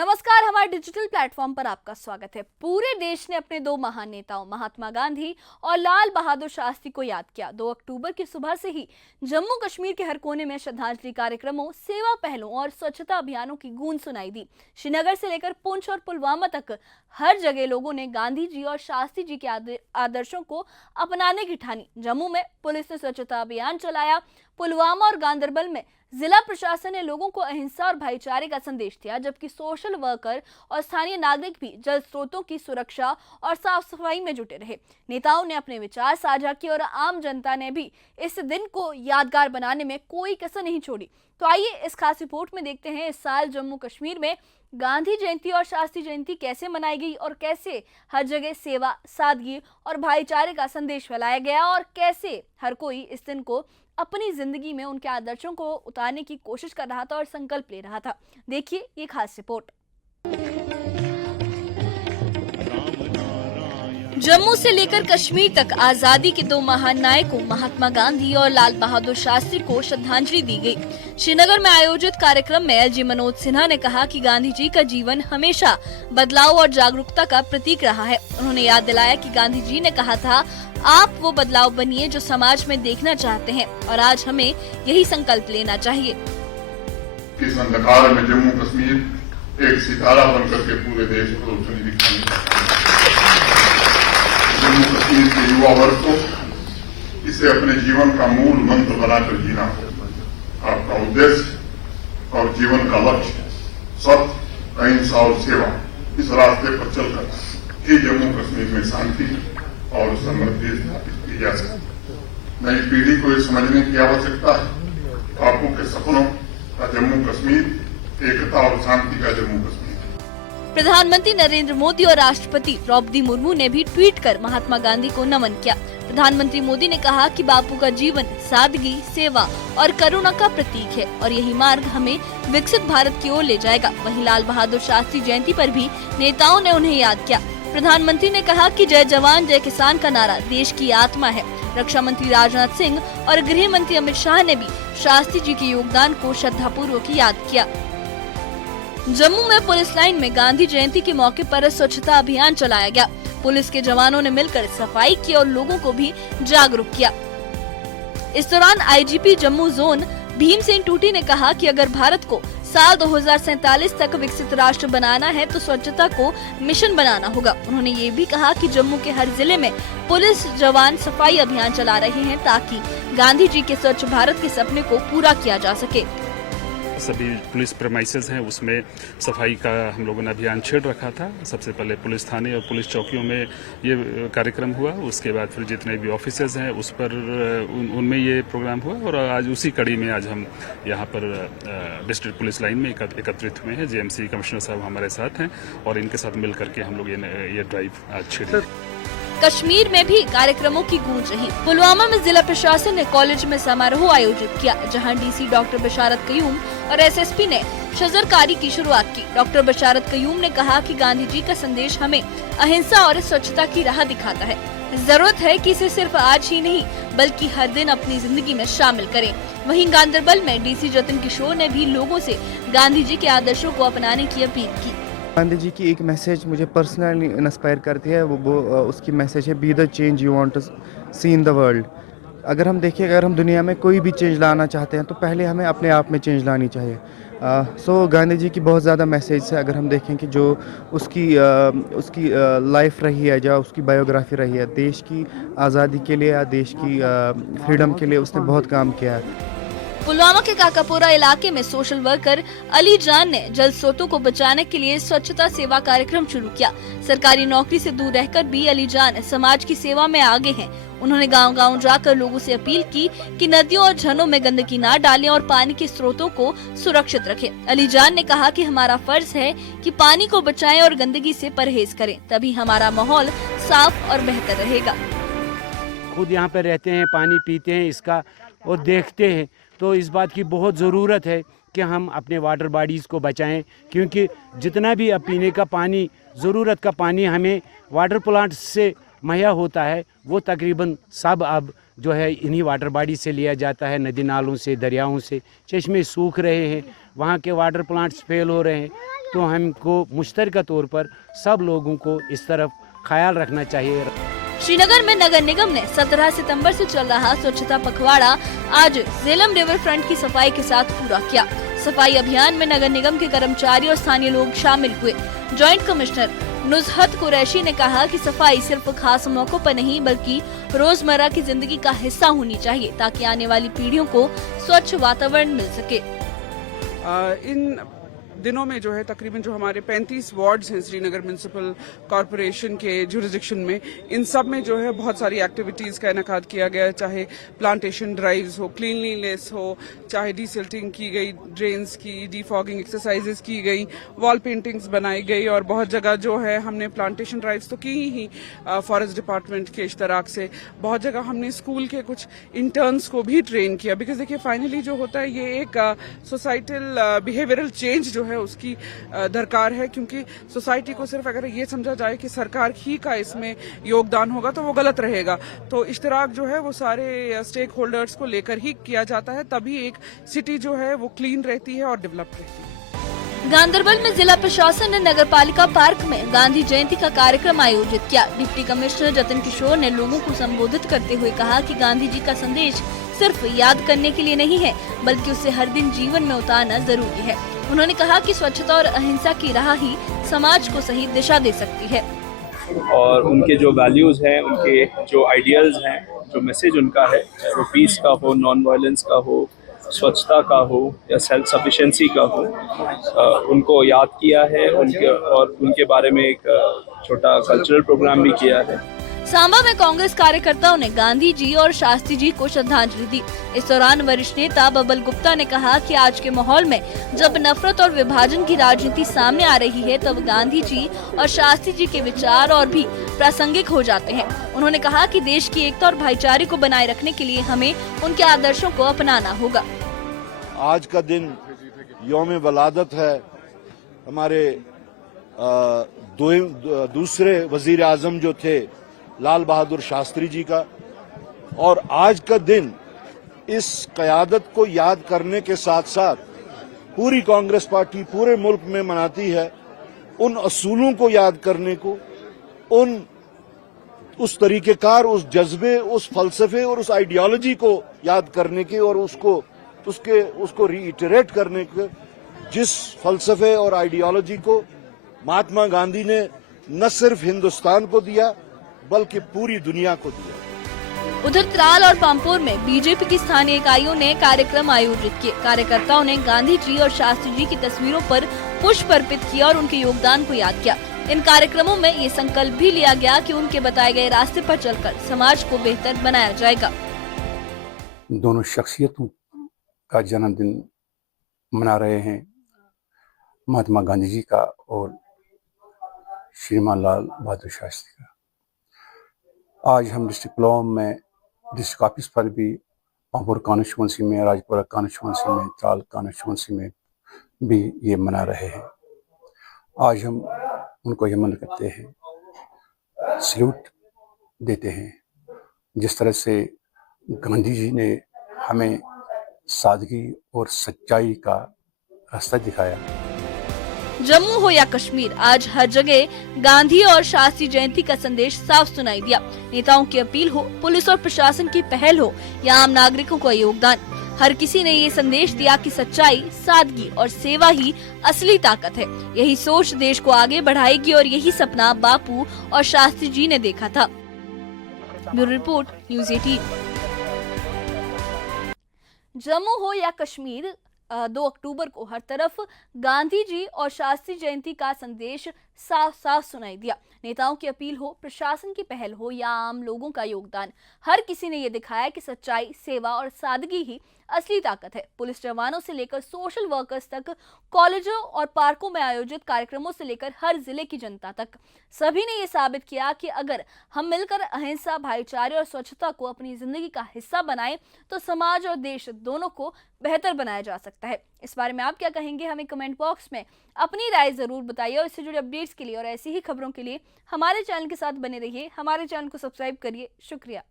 नमस्कार, हमारे digital platform पर आपका स्वागत है। पूरे देश ने अपने दो महान नेताओं महात्मा गांधी और लाल बहादुर शास्त्री को याद किया। 2 अक्टूबर की सुबह से ही जम्मू कश्मीर के हर कोने में श्रद्धांजलि कार्यक्रमों, सेवा पहलों और स्वच्छता अभियानों की गूंज सुनाई दी। श्रीनगर से लेकर पुंछ और पुलवामा तक हर जगह लोगों ने गांधी जी और शास्त्री जी के आदर्शों को अपनाने की ठानी। जम्मू में पुलिस ने स्वच्छता अभियान चलाया। पुलवामा और गांदरबल में जिला प्रशासन ने लोगों को अहिंसा और भाईचारे का संदेश दिया, जबकि सोशल वर्कर और स्थानीय नागरिक भी जल स्रोतों की सुरक्षा और साफ सफाई में जुटे रहे। नेताओं ने अपने विचार साझा किए और आम जनता ने भी इस दिन को यादगार बनाने में कोई कसर नहीं छोड़ी। तो आइए इस खास रिपोर्ट में देखते हैं इस साल जम्मू कश्मीर में गांधी जयंती और शास्त्री जयंती कैसे मनाई गई और कैसे हर जगह सेवा, सादगी और भाईचारे का संदेश फैलाया गया और कैसे हर कोई इस दिन को अपनी जिंदगी में उनके आदर्शों को उतारने की कोशिश कर रहा था और संकल्प ले रहा था। देखिए ये खास रिपोर्ट। जम्मू से लेकर कश्मीर तक आजादी के दो महान नायकों महात्मा गांधी और लाल बहादुर शास्त्री को श्रद्धांजलि दी गई। श्रीनगर में आयोजित कार्यक्रम में एलजी मनोज सिन्हा ने कहा कि गांधी जी का जीवन हमेशा बदलाव और जागरूकता का प्रतीक रहा है। उन्होंने याद दिलाया कि गांधी जी ने कहा था, आप वो बदलाव बनिए जो समाज में देखना चाहते हैं, और आज हमें यही संकल्प लेना चाहिए। इस अंधकार में जम्मू कश्मीर एक सितारा बनकर के पूरे देश को रोशनी दिखाने का जम्मू कश्मीर के युवा वर्ग को इसे अपने जीवन का मूल मंत्र बनाकर जीना है। आपका उद्देश्य और जीवन का लक्ष्य सत्य, अहिंसा और सेवा, इस रास्ते पर चलकर ही जम्मू कश्मीर में शांति और समृद्धि स्थापित की जा सकती। नई पीढ़ी को ये समझने की आवश्यकता है, बापू के सपनों का जम्मू कश्मीर, एकता और शांति का जम्मू कश्मीर। प्रधानमंत्री नरेंद्र मोदी और राष्ट्रपति द्रौपदी मुर्मू ने भी ट्वीट कर महात्मा गांधी को नमन किया। प्रधानमंत्री मोदी ने कहा कि बापू का जीवन सादगी, सेवा और करुणा का प्रतीक है और यही मार्ग हमें विकसित भारत की ओर ले जाएगा। वहीं लाल बहादुर शास्त्री जयंती पर भी नेताओं ने उन्हें याद किया। प्रधानमंत्री ने कहा कि जय जवान जय किसान का नारा देश की आत्मा है। रक्षा मंत्री राजनाथ सिंह और गृह मंत्री अमित शाह ने भी शास्त्री जी के योगदान को श्रद्धापूर्वक याद किया। जम्मू में पुलिस लाइन में गांधी जयंती के मौके पर स्वच्छता अभियान चलाया गया। पुलिस के जवानों ने मिलकर सफाई की और लोगों को भी जागरूक किया। इस दौरान आईजीपी जम्मू जोन भीम सिंह टूटी ने कहा कि अगर भारत को साल 2047 तक विकसित राष्ट्र बनाना है तो स्वच्छता को मिशन बनाना होगा। उन्होंने ये भी कहा कि जम्मू के हर जिले में पुलिस जवान सफाई अभियान चला रहे हैं ताकि गांधी जी के स्वच्छ भारत के सपने को पूरा किया जा सके। सभी पुलिस प्रेमाइसेस हैं, उसमें सफाई का हम लोगों ने अभियान छेड़ रखा था। सबसे पहले पुलिस थाने और पुलिस चौकियों में ये कार्यक्रम हुआ, उसके बाद फिर जितने भी ऑफिसर्स हैं उस पर उनमें ये प्रोग्राम हुआ और आज उसी कड़ी में आज हम यहाँ पर डिस्ट्रिक्ट पुलिस लाइन में एकत्रित हुए हैं। जेएमसी कमिश्नर साहब हमारे साथ हैं और इनके साथ मिल करके हम लोग ये ड्राइव आज छेड़े। कश्मीर में भी कार्यक्रमों की गूंज रही। पुलवामा में जिला प्रशासन ने कॉलेज में समारोह आयोजित किया, जहां डीसी डॉक्टर बशारत कयूम और एसएसपी ने शजरकारी की शुरुआत की। डॉक्टर बशारत कयूम ने कहा कि गांधी जी का संदेश हमें अहिंसा और स्वच्छता की राह दिखाता है। जरूरत है कि इसे सिर्फ आज ही नहीं बल्कि हर दिन अपनी जिंदगी में शामिल करें। वहीं गांदरबल में डीसी जतिन किशोर ने भी लोगों से गांधी जी के आदर्शों को अपनाने की अपील की। गांधी जी की एक मैसेज मुझे पर्सनली इंस्पायर करती है, वो उसकी मैसेज है, be the change you want to see in the world. अगर हम देखें, अगर हम दुनिया में कोई भी चेंज लाना चाहते हैं तो पहले हमें अपने आप में चेंज लानी चाहिए। गांधी जी की बहुत ज़्यादा मैसेज है। अगर हम देखें कि जो उसकी लाइफ रही है, जो उसकी बायोग्राफी रही है, देश की आज़ादी के लिए या देश की फ्रीडम के लिए उसने बहुत काम किया है। पुलवामा के काकापोरा इलाके में सोशल वर्कर अली जान ने जल स्रोतों को बचाने के लिए स्वच्छता सेवा कार्यक्रम शुरू किया। सरकारी नौकरी से दूर रहकर भी अली जान समाज की सेवा में आगे हैं। उन्होंने गांव-गांव जाकर लोगों से अपील की कि नदियों और झरनों में गंदगी न डालें और पानी के स्रोतों को सुरक्षित रखें। अली जान ने कहा कि हमारा फर्ज है कि पानी को बचाएं और गंदगी से परहेज करें, तभी हमारा माहौल साफ और बेहतर रहेगा। खुद यहाँ पे रहते हैं, पानी पीते हैं इसका और देखते हैं, तो इस बात की बहुत ज़रूरत है कि हम अपने वाटर बॉडीज़ को बचाएं, क्योंकि जितना भी अब पीने का पानी, ज़रूरत का पानी हमें वाटर प्लांट से मुहैया होता है, वो तकरीबन सब अब जो है इन्हीं वाटर बॉडी से लिया जाता है, नदी नालों से, दरियाओं से। चश्मे सूख रहे हैं, वहाँ के वाटर प्लांट्स फेल हो रहे हैं। तो हमको मुश्तरका तौर पर सब लोगों को इस तरफ ख्याल रखना चाहिए। श्रीनगर में नगर निगम ने 17 सितंबर से चल रहा स्वच्छता पखवाड़ा आज झेलम रिवर फ्रंट की सफाई के साथ पूरा किया। सफाई अभियान में नगर निगम के कर्मचारी और स्थानीय लोग शामिल हुए। जॉइंट कमिश्नर नुजहत कुरैशी ने कहा कि सफाई सिर्फ खास मौकों पर नहीं बल्कि रोजमर्रा की जिंदगी का हिस्सा होनी चाहिए ताकि आने वाली पीढ़ियों को स्वच्छ वातावरण मिल सके। इन दिनों में जो है तकरीबन जो हमारे 35 वार्ड्स हैं श्रीनगर म्युनिसिपल कॉरपोरेशन के जुरिसडिक्शन में, इन सब में जो है बहुत सारी एक्टिविटीज़ का इनेकाद किया गया है, चाहे प्लांटेशन ड्राइव्स हो, क्लीनलीनेस हो, चाहे डीसिल्टिंग की गई, ड्रेन्स की डीफॉगिंग एक्सरसाइजेस की गई, वॉल पेंटिंग्स बनाई गई और बहुत जगह जो है हमने प्लांटेशन ड्राइव्स तो की ही फॉरेस्ट डिपार्टमेंट के इश्तराक से। बहुत जगह हमने स्कूल के कुछ इंटर्न्स को भी ट्रेन किया, बिकॉज देखिए फाइनली जो होता है ये एक सोसाइटल बिहेवियरल चेंज जो है उसकी दरकार है, क्योंकि सोसाइटी को सिर्फ अगर ये समझा जाए कि सरकार ही का इसमें योगदान होगा तो वो गलत रहेगा। तो इश्तराक जो है वो सारे स्टेक होल्डर्स को लेकर ही किया जाता है, तभी एक सिटी जो है वो क्लीन रहती है और डेवलप रहती है। गांधरबल में जिला प्रशासन ने नगर पालिका पार्क में गांधी जयंती का कार्यक्रम आयोजित किया। डिप्टी कमिश्नर जतिन किशोर ने लोगों को संबोधित करते हुए कहा कि गांधी जी का संदेश सिर्फ याद करने के लिए नहीं है बल्कि उसे हर दिन जीवन में उतारना जरूरी है। उन्होंने कहा कि स्वच्छता और अहिंसा की राह ही समाज को सही दिशा दे सकती है। और उनके जो वैल्यूज़ हैं, उनके जो आइडियल्स हैं, जो मैसेज उनका है, चाहे वो पीस का हो, नॉन वायलेंस का हो, स्वच्छता का हो या सेल्फ सफिशिएंसी का हो, उनको याद किया है और उनके बारे में एक छोटा कल्चरल प्रोग्राम भी किया है। सांबा में कांग्रेस कार्यकर्ताओं ने गांधी जी और शास्त्री जी को श्रद्धांजलि दी। इस दौरान वरिष्ठ नेता बबल गुप्ता ने कहा कि आज के माहौल में जब नफरत और विभाजन की राजनीति सामने आ रही है तब गांधी जी और शास्त्री जी के विचार और भी प्रासंगिक हो जाते हैं। उन्होंने कहा कि देश की एकता और भाईचारे को बनाए रखने के लिए हमें उनके आदर्शों को अपनाना होगा। आज का दिन यौम वलादत है हमारे दूसरे वजीर आजम जो थे लाल बहादुर शास्त्री जी का, और आज का दिन इस क़यादत को याद करने के साथ साथ पूरी कांग्रेस पार्टी पूरे मुल्क में मनाती है। उन असूलों को याद करने को, उस तरीक़ेकार, उस जज्बे, उस फलसफे और उस आइडियोलॉजी को याद करने के और उसको रीइटरेट करने के, जिस फलसफे और आइडियोलॉजी को महात्मा गांधी ने न सिर्फ हिंदुस्तान को दिया बल्कि पूरी दुनिया को दिया। उधर त्राल और पामपुर में बीजेपी की स्थानीय इकाइयों ने कार्यक्रम आयोजित किए। कार्यकर्ताओं ने गांधी जी और शास्त्री जी की तस्वीरों पर पुष्प अर्पित किया और उनके योगदान को याद किया। इन कार्यक्रमों में ये संकल्प भी लिया गया कि उनके बताए गए रास्ते पर चलकर समाज को बेहतर बनाया जाएगा। दोनों शख्सियतों का जन्मदिन मना रहे हैं, महात्मा गांधी जी का और श्रीमान लाल बहादुर शास्त्री का। आज हम डिस्ट्रिक्ट पुलवामा में डिस्ट्रिक्ट ऑफिस पर भी पामपुर कॉन्स्टिट्यूंसी में, राजपुरा कॉन्स्टिट्यूंसी में, त्राल कॉन्स्टिट्यूंसी में भी ये मना रहे हैं। आज हम उनको यमन करते हैं, सल्यूट देते हैं। जिस तरह से गांधी जी ने हमें सादगी और सच्चाई का रास्ता दिखाया। जम्मू हो या कश्मीर, आज हर जगह गांधी और शास्त्री जयंती का संदेश साफ सुनाई दिया। नेताओं की अपील हो, पुलिस और प्रशासन की पहल हो या आम नागरिकों का योगदान, हर किसी ने ये संदेश दिया कि सच्चाई, सादगी और सेवा ही असली ताकत है। यही सोच देश को आगे बढ़ाएगी और यही सपना बापू और शास्त्री जी ने देखा था। Bureau report, news 18। जम्मू हो या कश्मीर, 2 अक्टूबर को हर तरफ गांधी जी और शास्त्री जयंती का संदेश साफ साफ सुनाई दिया। नेताओं की अपील हो, प्रशासन की पहल हो या आम लोगों का योगदान, हर किसी ने ये दिखाया कि सच्चाई, सेवा और सादगी ही असली ताकत है। पुलिस जवानों से लेकर सोशल वर्कर्स तक, कॉलेजों और पार्कों में आयोजित कार्यक्रमों से लेकर हर जिले की जनता तक, सभी ने ये साबित किया कि अगर हम मिलकर अहिंसा, भाईचारे और स्वच्छता को अपनी जिंदगी का हिस्सा बनाएं तो समाज और देश दोनों को बेहतर बनाया जा सकता है। इस बारे में आप क्या कहेंगे, हमें कमेंट बॉक्स में अपनी राय जरूर बताइए। और इससे जुड़े अपडेट्स के लिए और ऐसी ही खबरों के लिए हमारे चैनल के साथ बने रहिए। हमारे चैनल को सब्सक्राइब करिए। शुक्रिया।